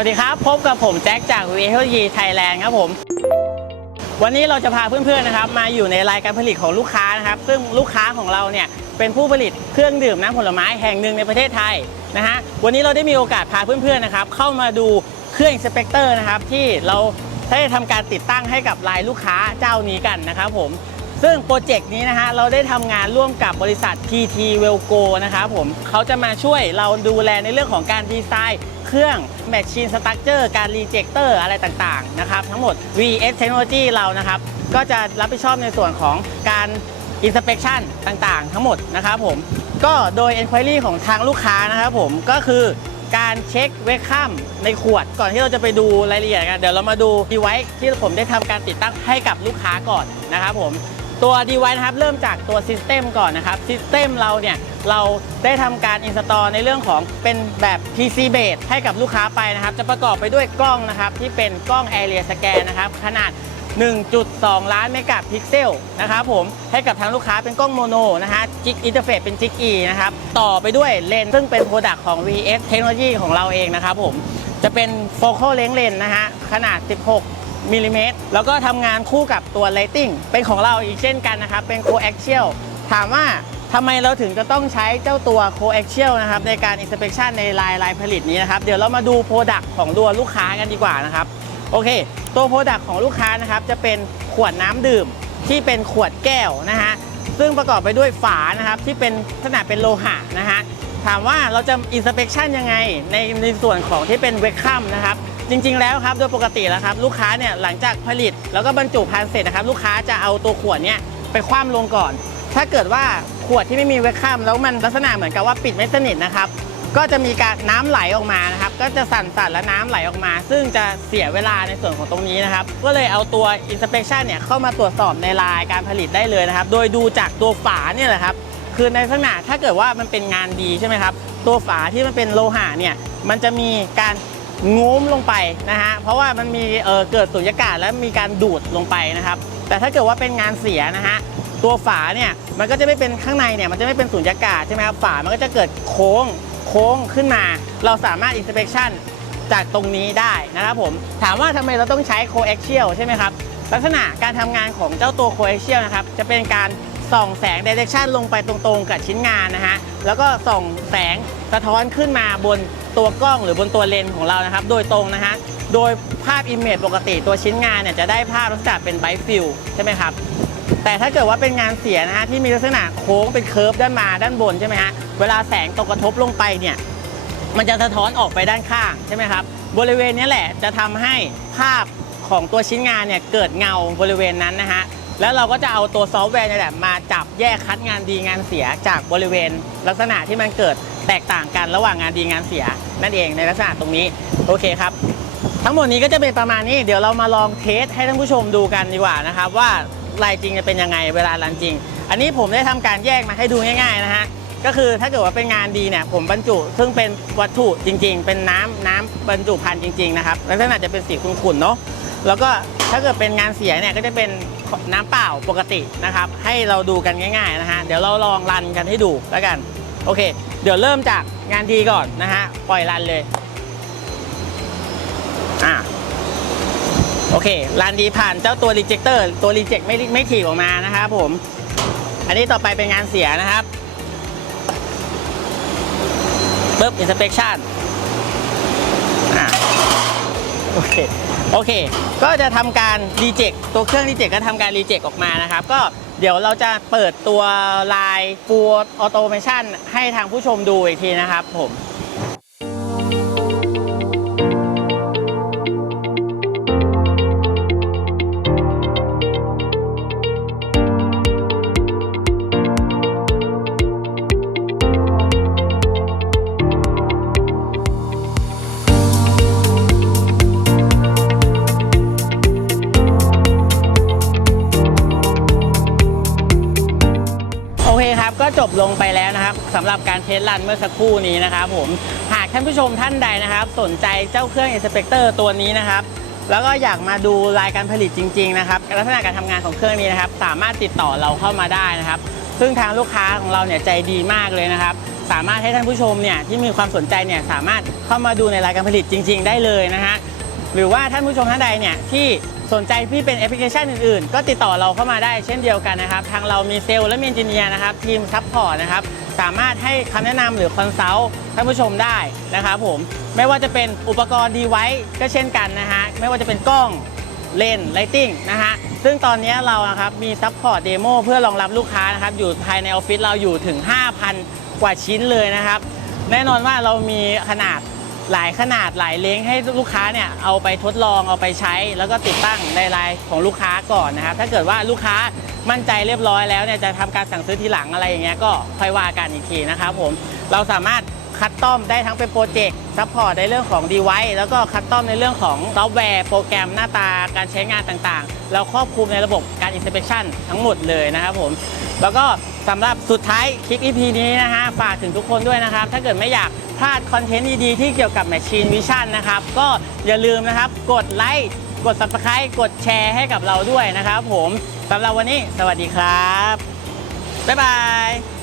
สวัสดีครับ พบกับผมแจ็คจาก v h g Thailand ครับผม วันนี้เราจะพาเพื่อนๆนะครับ มาอยู่ในรายการผลิตของลูกค้านะครับ ซึ่งลูกค้าของเราเนี่ยเป็นผู้ผลิตเครื่องดื่มน้ำผลไม้แห่งหนึ่งในประเทศไทยนะฮะวันนี้เราได้มีโอกาสพาเพื่อนๆนะครับ เข้ามาดูเครื่อง Inspector นะครับที่เราได้ทำการติดตั้งให้กับรายลูกค้าเจ้านี้กันนะครับผม ซึ่งโปรเจกต์นี้นะฮะเราได้ทำงานร่วมกับบริษัท PT Welco นะครับผมเขาจะมาช่วยเราดูแลในเรื่องของการดีไซน์เครื่อง Machine Structure การรีเจคเตอร์อะไรต่างๆนะครับทั้งหมด VS Technology เรานะครับก็จะรับผิดชอบในส่วนของการ Inspection ต่างๆ ทั้งหมดนะครับผมก็โดย Enquiry ของทางลูกค้านะครับผมก็คือการเช็คเวคคัมในขวดก่อนที่เราจะไปดูรายละเอียดกัน เดี๋ยวเรามาดูดีไว c ์ที่ผมได้ทำการติดตั้งให้กับลูกค้าก่อนนะครับผม ตัว device นะครับเริ่มจากตัว System ก่อนนะครับ System เราเนี่ยเราได้ทำการ install ในเรื่องของเป็นแบบ PC base ให้กับลูกค้าไปนะครับ จะประกอบไปด้วยกล้องนะครับ ที่เป็นกล้อง Area Scan นะครับ ขนาด 1.2 ล้านเมกะพิกเซลนะครับผมให้กับทางลูกค้าเป็นกล้องโมโนนะฮะจิกอินเทอร์เฟซเป็นจิก E นะครับ ต่อไปด้วยเลนส์ซึ่งเป็นโปรดักต์ของ VX Technology ของเราเองนะครับผมจะเป็น Focal Length Lens นะฮะขนาด 16 มิลลิเมตรแล้วก็ทำงานคู่กับตัว Lighting เป็นของเราอีกเช่นกันนะครับ เป็น Coaxial ถามว่าทำไมเราถึงจะต้องใช้เจ้าตัว Coaxial นะครับ ในการ Inspection ในลายลายผลิตนี้นะครับ เดี๋ยวเรามาดู Product ของตัวลูกค้ากันดีกว่านะครับ โอเค ตัว Product ของลูกค้านะครับ จะเป็นขวดน้ำดื่มที่เป็นขวดแก้วนะฮะซึ่งประกอบไปด้วยฝานะครับที่เป็นลักษณะเป็นโลหะนะฮะถามว่าเราจะ inspection ยังไงในในส่วนของที่เป็นเวคคัมนะครับ จริง ๆ แล้วครับโดยปกติแล้วครับลูกค้าเนี่ยหลังจากผลิตแล้วก็บรรจุภัณฑ์เสร็จนะครับลูกค้าจะเอาตัวขวดเนี่ยไปคว่ำลงก่อน ถ้าเกิดว่าขวดที่ไม่มีเวคคัมแล้วมันลักษณะเหมือนกับว่าปิดไม่สนิทนะครับก็จะมีการน้ำไหลออกมานะครับ ก็จะสั่นๆและน้ำไหลออกมา ซึ่งจะเสียเวลาในส่วนของตรงนี้นะครับ ก็เลยเอาตัว inspection เนี่ยเข้ามาตรวจสอบในลายการผลิตได้เลยนะครับ โดยดูจากตัวฝาเนี่ยแหละครับ คือในลักษณะถ้าเกิดว่ามันเป็นงานดีใช่ไหมครับ ตัวฝาที่มันเป็นโลหะเนี่ย มันจะมีการ งุ้มลงไปนะฮะเพราะว่ามันมีเออเกิดสุญญากาศและมีการดูดลงไปนะครับ แต่ถ้าเกิดว่าเป็นงานเสียนะฮะตัวฝาเนี่ยมันก็จะไม่เป็นข้างในเนี่ยมันจะไม่เป็นสุญญากาศใช่ไหมครับฝามันก็จะเกิดโค้งโค้งขึ้นมา เราสามารถ inspection จากตรงนี้ได้นะครับผมถามว่าทำไมเราต้องใช้ coaxial ใช่ไหมครับลักษณะการทำงานของเจ้าตัว coaxial นะครับจะเป็นการ ส่องแสง direction ลงไปตรงๆ กับชิ้นงานนะฮะ แล้วก็ส่องแสงสะท้อนขึ้นมาบนตัวกล้องหรือบนตัวเลนส์ของเรานะครับ โดยตรงนะฮะ โดยภาพ image ปกติตัวชิ้นงานเนี่ยจะได้ภาพลักษณะเป็น bright field ใช่ไหมครับ แต่ถ้าเกิดว่าเป็นงานเสียนะฮะที่มีลักษณะโค้งเป็นเคิร์ฟด้านมาด้านบนใช่ไหมฮะ เวลาแสงตกกระทบลงไปเนี่ยมันจะสะท้อนออกไปด้านข้างใช่ไหมครับ บริเวณนี้แหละจะทำให้ภาพของตัวชิ้นงานเนี่ยเกิดเงาบริเวณนั้นนะฮะ แล้วเราก็จะเอาตัวซอฟต์แวร์นี่แหละมาจับแยกคัดงานดีงานเสียจากบริเวณ ลักษณะที่มันเกิดแตกต่างกันระหว่างงานดีงานเสีย นั่นเองในลักษณะตรงนี้โอเคครับ ทั้งหมดนี้ก็จะเป็นประมาณนี้เดี๋ยวเรามาลองเทสให้ท่านผู้ชมดูกันดีกว่านะครับว่าลายจริงจะเป็นยังไงเวลารันจริง อันนี้ผมได้ทำการแยกมาให้ดูง่ายๆนะฮะก็คือถ้าเกิดว่าเป็นงานดีเนี่ยผมบรรจุ ซึ่งเป็นวัตถุจริง ๆ เป็นน้ำน้ำบรรจุภัณฑ์จริงๆนะครับลักษณะจะเป็นสีขุ่นๆเนาะแล้วก็ถ้าเกิดเป็นงานเสียเนี่ยก็จะเป็น น้ำเปล่าปกตินะครับ ให้เราดูกันง่ายๆนะฮะ เดี๋ยวเราลองรันกันให้ดูแล้วกัน โอเค เดี๋ยวเริ่มจากงานดีก่อนนะฮะ ปล่อยรันเลย อ่าโอเครันดีผ่านเจ้าตัวรีเจคเตอร์ตัวรีเจคไม่ไม่ถีบออกมานะครับผม อันนี้ต่อไปเป็นงานเสียนะครับปึ๊บ inspection อ่าโอเค โอเค ก็จะทำการรีเจคตัวเครื่องรีเจ็คก็ทำการรีเจ็คออกมานะครับ ก็เดี๋ยวเราจะเปิดตัวลายฟูออโตเมชันให้ทางผู้ชมดูอีกทีนะครับผม ลงไปแล้วนะครับสำหรับการเทสรันเมื่อสักครู่นี้นะครับผมหากท่านผู้ชมท่านใดนะครับ สนใจเจ้าเครื่อง Inspector ตัวนี้นะครับ แล้วก็อยากมาดูรายการผลิตจริง ๆ นะครับ ลักษณะการทำงานของเครื่องนี้นะครับ สามารถติดต่อเราเข้ามาได้นะครับ ซึ่งทางลูกค้าของเราเนี่ยใจดีมากเลยนะครับ สามารถให้ท่านผู้ชมเนี่ยที่มีความสนใจเนี่ยสามารถเข้ามาดูในรายการผลิตจริง ๆ ได้เลยนะฮะหรือว่าท่านผู้ชมท่านใดเนี่ยที่ สนใจที่เป็นแอปพลิเคชันอื่นๆ ก็ติดต่อเราเข้ามาได้เช่นเดียวกันนะครับ ทางเรามีเซลล์และมีเอนจิเนียร์นะครับ ทีมซัพพอร์ตนะครับ สามารถให้คำแนะนำหรือคอนซัลท์ท่านผู้ชมได้นะครับผม ไม่ว่าจะเป็นอุปกรณ์ดีไว้ก็เช่นกันนะฮะ ไม่ว่าจะเป็นกล้องเลนไลติ้งนะฮะ ซึ่งตอนนี้เรานะครับมีซัพพอร์ตเดโมเพื่อรองรับลูกค้านะครับ อยู่ภายในออฟฟิศเราอยู่ถึง 5,000 กว่าชิ้นเลยนะครับ แน่นอนว่าเรามีขนาด หลายขนาดหลายเลงให้ลูกค้าเนี่ยเอาไปทดลองเอาไปใช้ แล้วก็ติดตั้งในไลายของลูกค้าก่อนนะครับถ้าเกิดว่าลูกค้ามั่นใจเรียบร้อยแล้วเนี่ยจะทำการสั่งซื้อทีหลังอะไรอย่างเงี้ยก็ค่อยว่ากันอีกทีนะครับผมเราสามารถ คัดตอมได้ทั้งเป็นโปรเจกต์ซัพพอร์ตในเรื่องของดีไว c e แล้วก็คัดตอมในเรื่องของซอฟต์แวร์โปรแกรมหน้าตาการใช้งานต่างๆ เราครอบคลุมในระบบการ inspection ทั้งหมดเลยนะครับผม แล้วก็สำหรับสุดท้ายคลิป EP นี้นะฮะฝากถึงทุกคนด้วยนะครับ ถ้าเกิดไม่อยากพลาดคอนเทนต์ดีๆที่เกี่ยวกับ Machine Vision นะครับ ก็อย่าลืมนะครับกดไลค์กด Subscribe กดแชร์ให้กับเราด้วยนะครับผมสำหรับวันนี้สวัสดีครับบ๊ายบาย